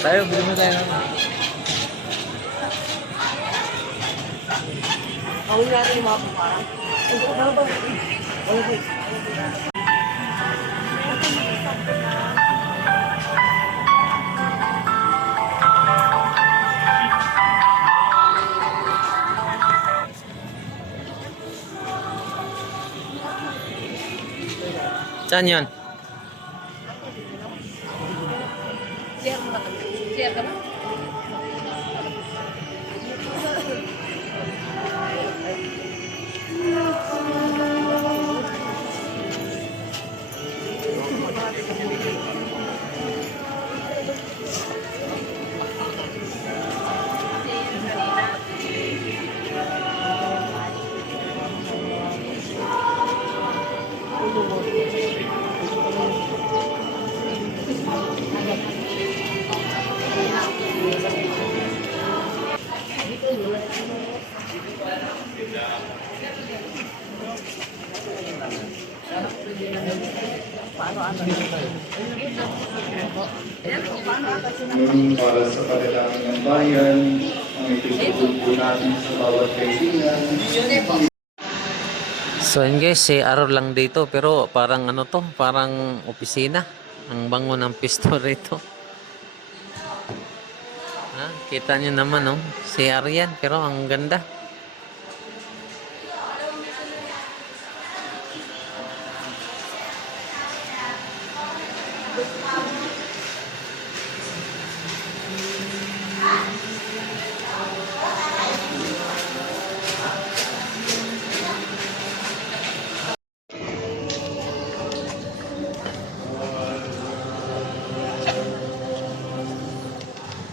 Tayo, bili mo tayo. Ako natin yung mga parang. Saan yun? Share mo na kami. Share ka ba? Para sa panalangin ng bayan, ang itutubo natin sa bawat kaibigan. So yun guys, si araw lang dito pero parang ano to, parang opisina. Ang bango ng pisto rito. Ha? Kita nyo naman oh, si Arian pero ang ganda.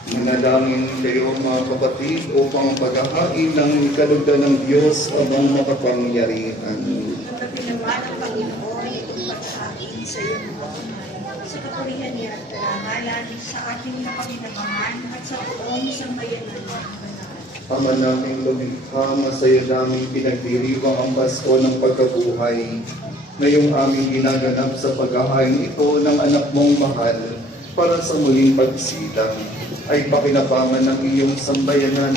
Manalangin kayo mga kapatid upang paghahain ng kalugdan ng Diyos amang makapangyarihan. Napinawa ng Panginoon itong pagkain sa iyong mga sa kapurihan niya at karangalan sa ating napanginabangan at sa buong sambayanan ng banal. Ama naming lumikha, masaya naming pinagdiriwang ang Pasko ng pagkabuhay. Ngayong aming ginaganap sa paghahain ito ng anak mong mahal para sa muling pagsilang ay pakinabangan ng iyong sambayanan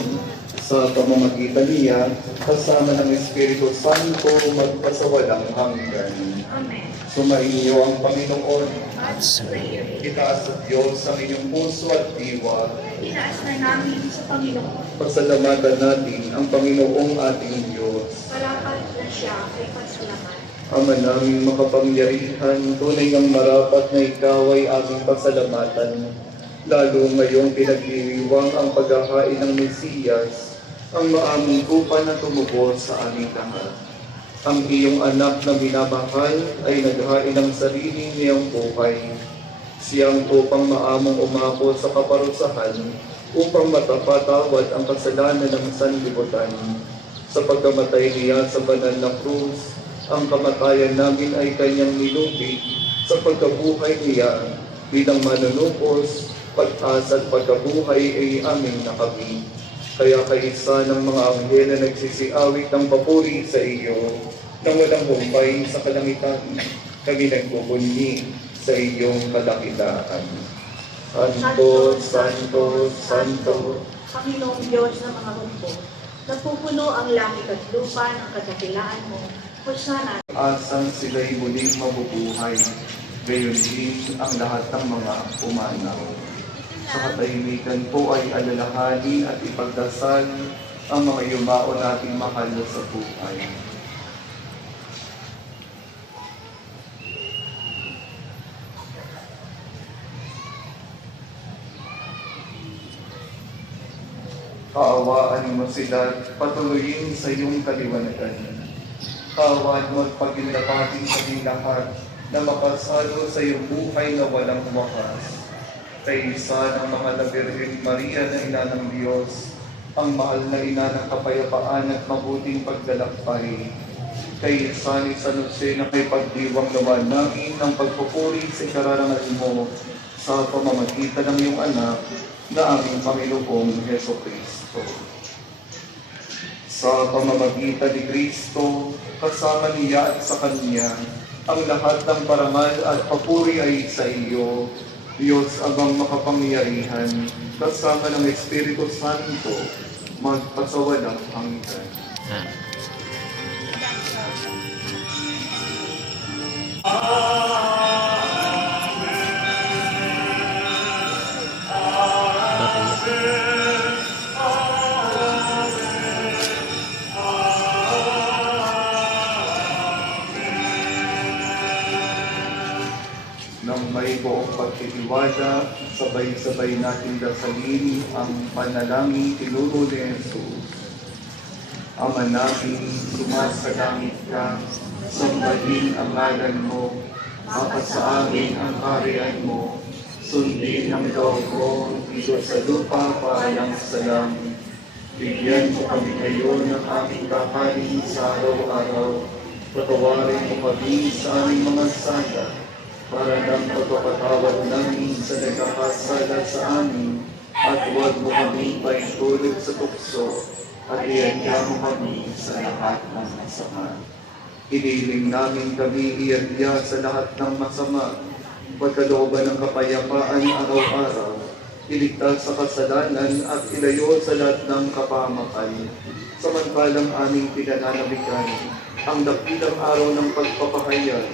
sa pamamagitan niya kasama ng Espiritu Santo magpasawalang hanggan. Amen. Sumainyo ang Panginoon. God's prayer. Itaas sa Diyos ang inyong puso at diwa. Itaas na namin sa Panginoon. Pasalamatan natin ang Panginoong ating Diyos. Parapat na siya ay pasalamat. Ama naming makapangyarihan, tunay ng marapat na ikaw ay aming pasalamatan. Lalo ngayong pinagdiriwang ang paghahain ng Mesiyas, ang maaming kupa na tumubo sa aming lahat. Ang iyong anak na minamahal ay naghain ng sarili niyang buhay. Siyang tupang maamong umako sa kaparusahan upang matapatawad ang kasalanan ng sanlibutan. Sa pagkamatay niya sa banal na krus, ang kamatayan namin ay kanyang nilubig. Sa pagkabuhay niya bilang manunubos, pag-asa at pagkabuhay ay aming nakamit. Kaya kaisa ng mga anghel na nagsisiawit ng papuri sa iyo, nang walang humpay sa kalangitan, kami nagbubunyi sa iyong kadakilaan. Santo, Santo, Santo, Panginoong Diyos ng mga hukbo, napupuno ang langit at lupa ng kadakilaan mo. Hosana. asang sila'y muling mabubuhay, gayon din ang lahat ng mga umanaw. Sa katahimikan po ay alalahanin at ipagdasal ang mga yumao nating mahal sa buhay. Kaawaan mo sila at patuloyin sa iyong kaliwanagan. Kaawaan mo at pagkindapatin sa aming lahat na makasalo sa iyong buhay na walang wakas. Kaysa ng mga na Birhen Maria na ina ng Diyos, ang mahal na ina ng kapayapaan at mabuting paglalakbay. Kaysa ni San Jose na may pagdiwang naman namin ng pagpupuri sa ikararangal mo sa pamamagitan ng iyong anak na aming Panginoong Heso Kristo. Sa pamamagitan ni Kristo, kasama niya at sa Kanya, ang lahat ng parangal at papuri ay sa iyo, Diyos Amang makapangyarihan, kasama ng Espiritu Santo, magpasawalang hanggan. Ah. Nang may buong pagtitiwala, sabay-sabay natin dasalin ang panalangin tinuro ni Jesus. Ama namin, sumasalangit ka, sambahin ang ngalan mo, sa amin ang kaharian mo, sundin ang loob mo, dito sa lupa parang sa langit. Bigyan mo kami ngayon ng aming kakanin sa araw-araw, patawarin mo kami sa aming mga sala, para ng pagpapatawad namin sa nagkakasala sa amin, at huwag mo kami paitulog sa tukso, at iyan mo kami sa lahat ng masama. Iniling namin kami iyan sa lahat ng masama, pagkalooban ng kapayapaan araw-araw, iligtas sa kasalanan at ilayo sa lahat ng kapahamakan. Samantalang aming pinananabikan ang dakilang araw ng pagpapahayag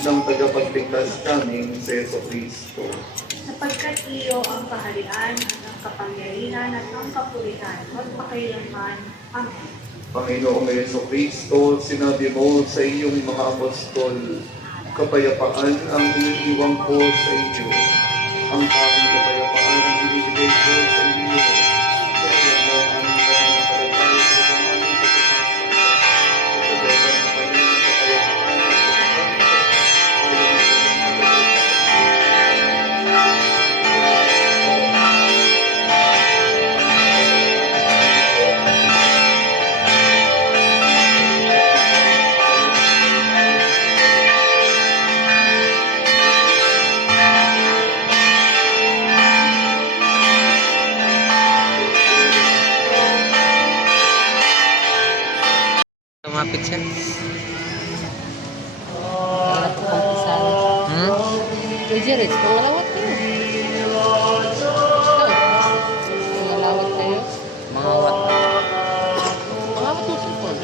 ng tagapagligtas namin sa Yeso Kristo. Sapagkat iyo ang kaharian at ang kapangyarihan at ang kapurihan, magpakailanman. Amen. Panginoong Yeso Kristo, sinabi mo sa iyong mga apostol, kapayapaan ang iniiwan ko sa inyo. Ang aming kapayapaan ang binibigay ko sa inyo. Kaya mo ang pananampalataya sa aming Lumapit siya. Wala po kong isang. Uy, Jerry, pangalawat kayo. Pangalawat kayo. Mga wat. Pangalawat mo sipon.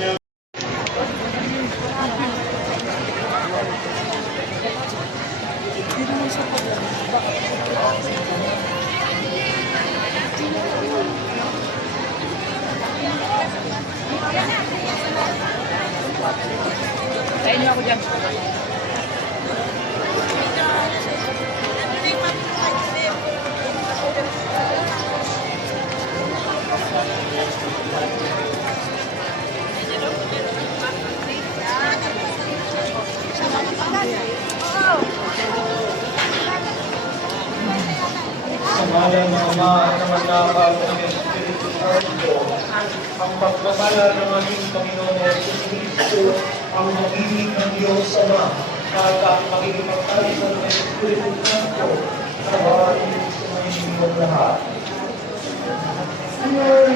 Kain niyo ako dyan. Sa ngalan ng Ama at ng Anak at ng Espiritu Santo, ang pagmamahal ng ating Panginoon Jesus Cristo, ang pag-ibig ng Diyos Ama, at ang pakikipagkalisan ng Espiritu Santo, sa bawat sa mga inyong lahat. Lord,